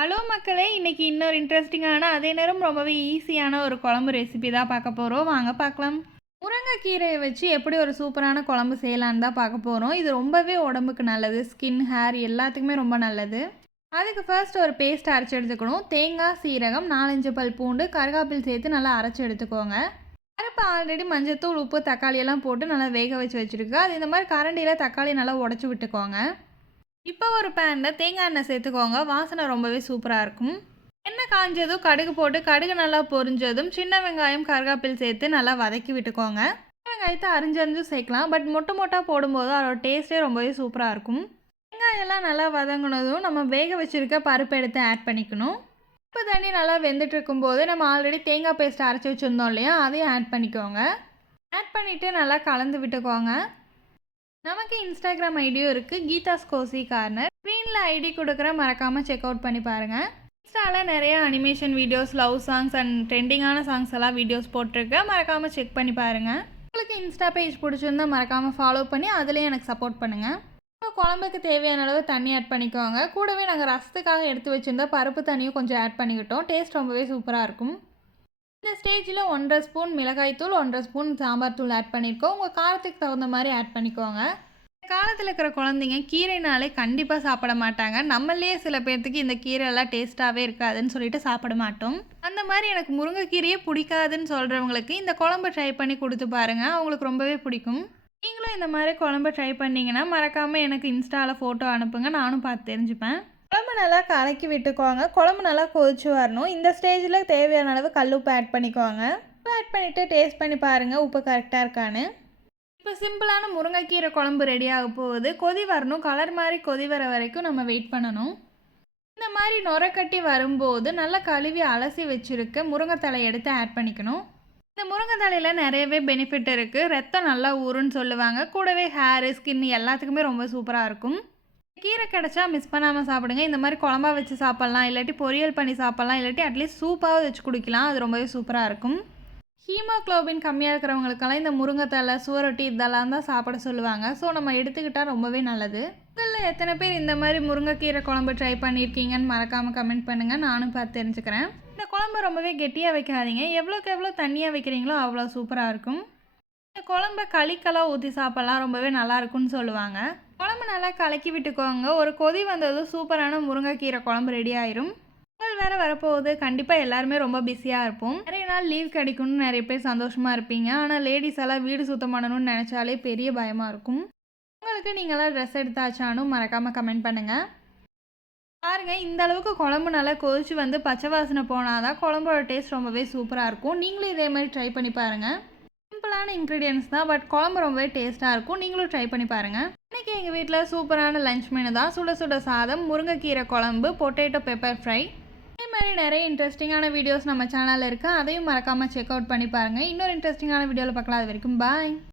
Hello மக்களே இன்றைக்கி இன்னொரு இன்ட்ரெஸ்டிங்கான அதே நேரம் ரொம்பவே ஈஸியான ஒரு குழம்பு ரெசிபி தான் பார்க்க போகிறோம் வாங்க பார்க்கலாம். முருங்கைக்கீரையை வச்சு எப்படி ஒரு சூப்பரான குழம்பு செய்யலான்னு தான் பார்க்க போகிறோம் இது ரொம்பவே உடம்புக்கு நல்லது. ஸ்கின் ஹேர் எல்லாத்துக்குமே ரொம்ப நல்லது. அதுக்கு ஃபர்ஸ்ட் ஒரு பேஸ்ட் அரைச்சி எடுத்துக்கணும். தேங்காய் சீரகம் நாலஞ்சு பல் பூண்டு கருகாப்பில் சேர்த்து நல்லா அரைச்சி எடுத்துக்கோங்க. பருப்பு ஆல்ரெடி மஞ்சத்தூள் உப்பு தக்காளி எல்லாம் போட்டு நல்லா வேக வச்சு வச்சுருக்கு அது இந்த மாதிரி கரண்டியில் தக்காளி நல்லா உடச்சி விட்டுக்கோங்க. இப்போ ஒரு பேனில் தேங்காய் எண்ணெய் சேர்த்துக்கோங்க. வாசனை ரொம்பவே சூப்பராக இருக்கும். எண்ணெய் காஞ்சதும் கடுகு போட்டு கடுகு நல்லா பொரிஞ்சதும் சின்ன வெங்காயம் கருகாப்பில் சேர்த்து நல்லா வதக்கி விட்டுக்கோங்க. வெங்காயத்தை அரிஞ்சரிஞ்சும் சேர்க்கலாம். பட் மொட்டை மொட்டாக போடும்போது அதோட டேஸ்ட்டே ரொம்பவே சூப்பராக இருக்கும். வெங்காயம்லாம் நல்லா வதங்கினதும் நம்ம வேக வச்சுருக்க பருப்பு எடுத்து ஆட் பண்ணிக்கணும். உப்பு தண்ணி நல்லா வெந்துட்டு இருக்கும்போது நம்ம ஆல்ரெடி தேங்காய் பேஸ்ட் அரைச்சி வச்சுருந்தோம் இல்லையா? அதையும் ஆட் பண்ணிக்கோங்க. ஆட் பண்ணிவிட்டு நல்லா கலந்து விட்டுக்கோங்க. நமக்கு இன்ஸ்டாகிராம் ஐடியும் இருக்குது கீதாஸ் கோசி கார்னர் ஸ்க்ரீனில் ஐடி கொடுக்குற மறக்காமல் செக் அவுட் பண்ணி பாருங்கள் இன்ஸ்டாவில் நிறைய animation videos love songs and ட்ரெண்டிங்கான சாங்ஸ் எல்லாம் வீடியோஸ் போட்டிருக்கேன் மறக்காமல் செக் பண்ணி பாருங்கள் உங்களுக்கு இன்ஸ்டா பேஜ் பிடிச்சிருந்தா மறக்காமல் ஃபாலோ பண்ணி அதுலேயும் எனக்கு சப்போர்ட் பண்ணுங்கள் இப்போ குழம்புக்கு தேவையான அளவு தண்ணி ஆட் பண்ணிக்கோங்க. கூடவே நாங்கள் ரசத்துக்காக எடுத்து வச்சுருந்தா பருப்பு தண்ணியும் கொஞ்சம் ஆட் பண்ணிக்கிட்டோம். டேஸ்ட் ரொம்பவே சூப்பராக இருக்கும். இந்த ஸ்டேஜில் ஒன்றரை ஸ்பூன் மிளகாய்த்தூள் ஒன்றரை ஸ்பூன் சாம்பார் தூள் ஆட் பண்ணியிருக்கோம் உங்கள் காரத்துக்கு தகுந்த மாதிரி ஆட் பண்ணிக்கோங்க. இந்த காலத்தில் இருக்கிற குழந்தைங்க கீரைனாலே கண்டிப்பாக சாப்பிட மாட்டாங்க. நம்மளே சில பேர்த்துக்கு இந்த கீரைலாம் டேஸ்ட்டாகவே இருக்காதுன்னு சொல்லிட்டு சாப்பிட மாட்டோம். அந்த மாதிரி எனக்கு முருங்கைக்கீரையே பிடிக்காதுன்னு சொல்கிறவங்களுக்கு இந்த குழம்பு ட்ரை பண்ணி கொடுத்து பாருங்கள் அவங்களுக்கு ரொம்பவே பிடிக்கும். நீங்களும் இந்த மாதிரி குழம்பு ட்ரை பண்ணிங்கன்னா மறக்காமல் எனக்கு இன்ஸ்டாவில் ஃபோட்டோ அனுப்புங்க. நானும் பார்த்து தெரிஞ்சுப்பேன். குழம்பு நல்லா கலக்கி விட்டுக்கோங்க. குழம்பு நல்லா கொதிச்சு வரணும். இந்த ஸ்டேஜில் தேவையான அளவு கல் உப்பு ஆட் பண்ணிக்கோங்க. உப்பு ஆட் பண்ணிவிட்டு டேஸ்ட் பண்ணி பாருங்கள் உப்பு கரெக்டாக இருக்கான்னு. இப்போ சிம்பிளான முருங்கைக்கீரை குழம்பு ரெடி ஆக போகுது. கொதி வரணும். கலர் மாதிரி கொதி வர வரைக்கும் நம்ம வெயிட் பண்ணணும். இந்த மாதிரி நுரக்கட்டி வரும்போது நல்லா கழுவி அலசி வச்சுருக்க முருங்கைத்தலை எடுத்து ஆட் பண்ணிக்கணும். இந்த முருங்கைத்தலையில் நிறையவே பெனிஃபிட் இருக்குது ரத்தம் நல்லா ஊறுன்னு சொல்லுவாங்க. கூடவே ஹேரு ஸ்கின் எல்லாத்துக்குமே ரொம்ப சூப்பராக இருக்கும். கீரை கிடச்சா மிஸ் பண்ணாமல் சாப்பிடுங்க. இந்த மாதிரி குழம்பா வச்சு சாப்பிட்லாம். இல்லாட்டி பொரியல் பண்ணி சாப்பிட்லாம். இல்லாட்டி அட்லீஸ்ட் சூப்பாக வச்சு குடிக்கலாம். அது ரொம்பவே சூப்பராக இருக்கும். ஹீமோக்ளோபின் கம்மியாக இருக்கிறவங்களுக்கெல்லாம் இந்த முருங்கைத்தலை சுவரொட்டி இதெல்லாம் தான் சாப்பிட சொல்லுவாங்க. ஸோ நம்ம எடுத்துக்கிட்டால் ரொம்பவே நல்லது. உங்களில் எத்தனை பேர் இந்த மாதிரி முருங்கைக்கீரை குழம்பு ட்ரை பண்ணியிருக்கீங்கன்னு மறக்காமல் கமெண்ட் பண்ணுங்கள் நானும் பார்த்து தெரிஞ்சுக்கிறேன். இந்த குழம்பு ரொம்பவே கெட்டியாக வைக்காதீங்க. எவ்வளோக்கு எவ்வளோ தண்ணியாக வைக்கிறீங்களோ அவ்வளோ சூப்பராக இருக்கும். இந்த குழம்ப களிக்கெல்லாம் ஊற்றி சாப்பிட்லாம். ரொம்பவே நல்லாயிருக்கும்னு சொல்லுவாங்க. குழம்பு நல்லா கலக்கி விட்டுக்கோங்க. ஒரு கொதி வந்ததும் சூப்பரான முருங்கைக்கீரை குழம்பு ரெடி ஆயிரும். பொங்கல் வேறு வரப்போகுது. கண்டிப்பாக எல்லாருமே ரொம்ப பிஸியாக இருப்போம். நிறைய நாள் லீவ் கிடைக்கும்னு நிறைய பேர் சந்தோஷமாக இருப்பீங்க. ஆனால் லேடிஸ் எல்லாம் வீடு சுத்தம் பண்ணணும்னு நினச்சாலே பெரிய பயமாக இருக்கும். உங்களுக்கு நீங்களாம் ட்ரெஸ் எடுத்தாச்சானும் மறக்காமல் கமெண்ட் பண்ணுங்கள் பாருங்கள் இந்த அளவுக்கு குழம்பு நல்லா கொதிச்சு வந்து பச்சை வாசனை போனால் தான் குழம்போட டேஸ்ட் ரொம்பவே சூப்பராக இருக்கும். நீங்களும் இதே மாதிரி ட்ரை பண்ணி பாருங்கள் சிம்பிளான இன்க்ரீடியன்ஸ் தான் பட் குழம்பு ரொம்பவே டேஸ்ட்டாக இருக்கும். நீங்களும் ட்ரை பண்ணி பாருங்கள் இன்றைக்கி எங்கள் வீட்டில் சூப்பரான லஞ்ச் மெனு தான். சுட சுட சாதம் முருங்கைக்கீரை குழம்பு பொட்டேட்டோ பெப்பர் ஃப்ரை இதே மாதிரி நிறைய இன்ட்ரெஸ்டிங்கான வீடியோஸ் நம்ம சேனலில் இருக்குது அதையும் மறக்காமல் செக் அவுட் பண்ணி பாருங்கள் இன்னொரு இன்ட்ரெஸ்டிங்கான வீடியோவில் பார்க்கலாம். அது வரைக்கும் பாய்